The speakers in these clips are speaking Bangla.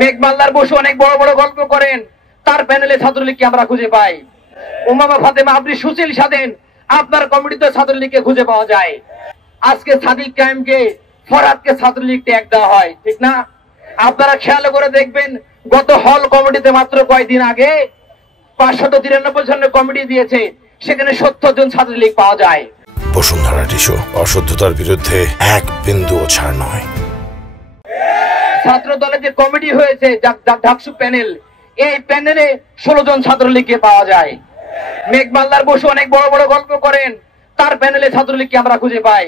মেঘমাল্লার বসু অনেক বড় বড় গল্প করেন, তার প্যানেলে ছাত্রলীগকে আমরা খুঁজে পাই। উমামা ফাতেমা আপনি সুশীল স্বাধীন, আপনার কমিটিতে ছাত্রলীগকে খুঁজে পাওয়া যায়। আজকে সাদিক কায়েমকে, ফরহাদকে ছাত্রলীগ ট্যাগ দেওয়া হয়, ঠিক না? আপনারা খেয়াল করে দেখবেন, গত হল কমিটিতে মাত্র কয়েকদিন আগে 593 জনের কমিটি দিয়েছে, সেখানে 70 জন ছাত্রলীগ পাওয়া যায়। বসুন্ধরা টিস্যু অশুদ্ধতার বিরুদ্ধে এক বিন্দুও ছাড় নয়। ছাত্র দলের যে কমিটি হয়েছে ঢাকসু প্যানেল, এই প্যানেলে 16 জন ছাত্রলীগকে পাওয়া যায়। মেঘমাল্লার বসু অনেক বড় বড় গল্প করেন, তার প্যানেলে ছাত্রলীগকে আমরা খুঁজে পাই।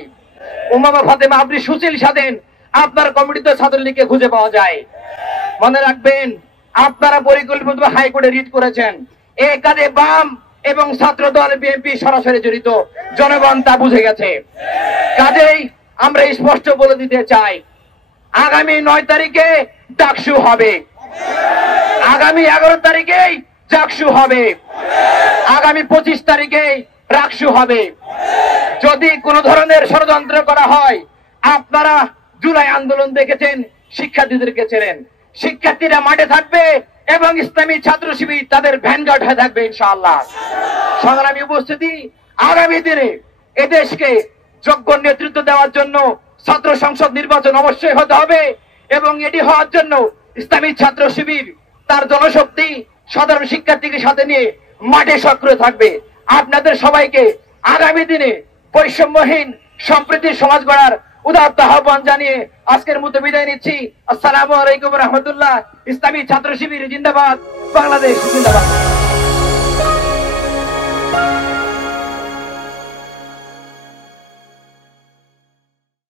উমামা ফাতেমা আপনি সুশীল স্বাধীন, আপনার কমিটিতে ছাত্রলীগকে খুঁজে পাওয়া যায়। মনে রাখবেন, আপনারা পরিকল্পিতভাবে হাইকোর্টে রিট করেছেন, এই কাজে বাম এবং ছাত্র দল বিএনপি সরাসরি জড়িত, জনগণ তা বুঝে গেছে। কাজেই আমরা স্পষ্ট বলে দিতে চাই, আগামী 9 তারিখে ডাকসু হবে, আগামী 11 তারিখেই ডাকসু হবে, আগামী 25 তারিখে রাকসু হবে। যদি কোন ধরনের ষড়যন্ত্র করা হয়, আপনারা জুলাই আন্দোলন দেখেছেন, শিক্ষার্থীদেরকে চেনেন, শিক্ষার্থীরা মাঠে থাকবে এবং ইসলামী ছাত্র শিবির তাদের ভ্যানগার্ড হয়ে থাকবে ইনশাআল্লাহ। সংগ্রামী উপস্থিতি, আগামী দিনে এদেশকে যোগ্য নেতৃত্ব দেওয়ার জন্য ছাত্র সংসদ নির্বাচন অবশ্যই হতে হবে এবং এটি হওয়ার জন্য ইসলামী ছাত্র শিবির তার জনশক্তি সাধারণ শিক্ষার্থীকে সাথে নিয়ে মাঠে সক্রিয় থাকবে। আপনাদের সবাইকে আগামী দিনে বৈষম্যহীন সম্প্রীতির সমাজ গড়ার উদাত্ত আহ্বান জানিয়ে আজকের মতো বিদায় নিচ্ছি। আসসালামু আলাইকুম ওয়া রাহমাতুল্লাহ। ইসলামী ছাত্র শিবির জিন্দাবাদ, বাংলাদেশ জিন্দাবাদ।